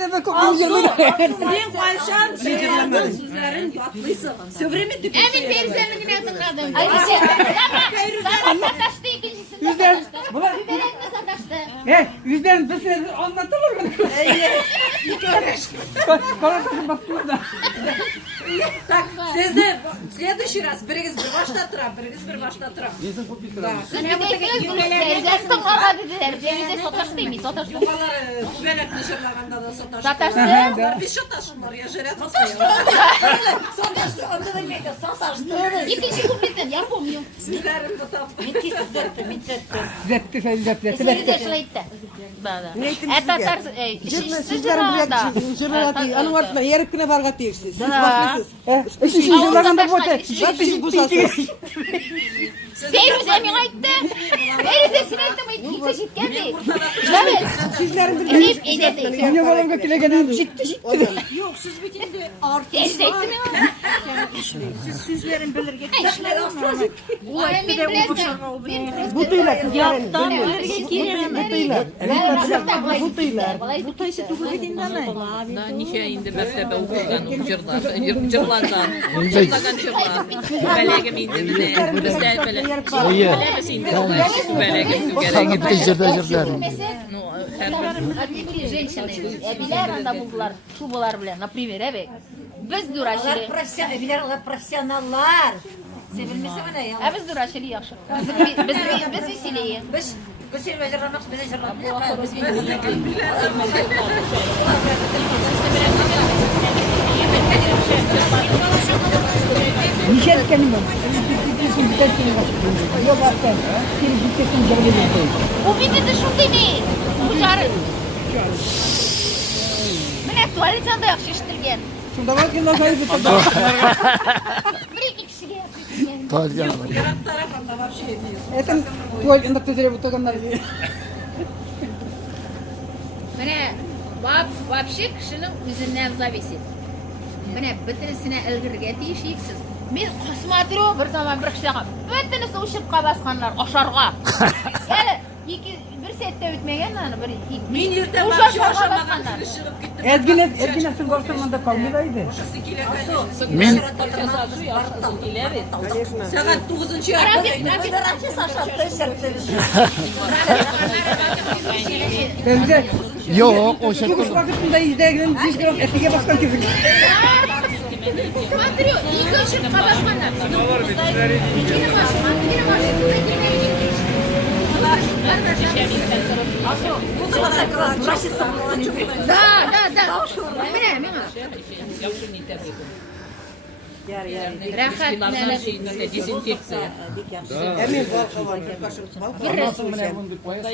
de kokuyor. Sen Ayşan sözlerin yatlıysa. Sövremi tüpü. Evet, Ferizem'in adını. Ay, sana sataştı ikincisinde Yüzler. sataştı. Buna Biberekle sataştı. yüzden bir sene anlatılır mı? Konuşalım bak da. Так, sizde следующий раз biriniz bir başlattıram, biriniz bir başlattıram. Siz bir de Ferizem'in kavga dediler. Cevize sataştı mı? Sataştı. Yukalar kubelek dışarılarında da sataştı. Sataştı. Bir şataşınlar ya jeret sataştı. Sataştı, onda da meyde sataştı. İkinci kupletten yapamıyorum. Sizlerin bu tam. Zetti sen zetti. Ferize şlayıttı. Etatar Sizler bilek cemiyeti anıvartma yerikine vargat diyorsunuz. Siz bakmışsınız. İşin yıllarında bu da. Zaten bu sası. Ferize mi ayıttı? Ferize sinirdi mi? İkişit geldi. Evet. Sizlerin bir Elif ededi. Yine bana götüne gelen ciddi. Yok siz bitinde artı. Ferize etti mi? Sizlerin bilirge. Bu ayın bir presle. bu değil kızların. Yaptan Bu değil. Bu tayşı tuğlu dediğinden ne? Nişe indi mertebe okugan cırlardan. Cırlagan cırlar. Belegem indi bile. Bizler bele. Belegem indi bile. Belegem tügerege. Biler anda buldular. Tuğbalar bile. Например, evet. Biz duraşırı. Profesyonellar. Sevilmesi mi ne ya? Biz duraşırı yaxşı. Biz vesile. Biz göster beceramak beceramak. Nişet kendim var. Yok artık. Bir kesin gelmedi. Bu bir de şu değil. Bu jarı. Mene tuvaletinde yaxşı iştirgen. Şurada bak yıllar sayı bir Bir iki kişiye yapıştırgen. Yarat tarafında var şey diyor. Eten tuval indak tezere bu takanlar. Mene вообще kişinin üzerinden zavisi. Mene bitinisine ilgirge tiyişiksiz. Men qosmadiro bir zaman bir kişiga bitinisi ushib qabasqanlar osharga. Yani bir sette bitmagan ana bir. Men yerda O'sha başlamagan qabasqanlar. kirishib ketdim. Ergin sen korksamanda kalmayaydı. Men Saat 9'uncu Bence Yok o şey. kuş vakitinde izleyen dişlerim etige baskan kesin. Смотрю, iki ushib qabasqanlar. İkini başıma, ikini Da. Mene. Rahat nene. dezinfeksiya. Emin var kalan. Nasıl bunu yapın bir koyasın.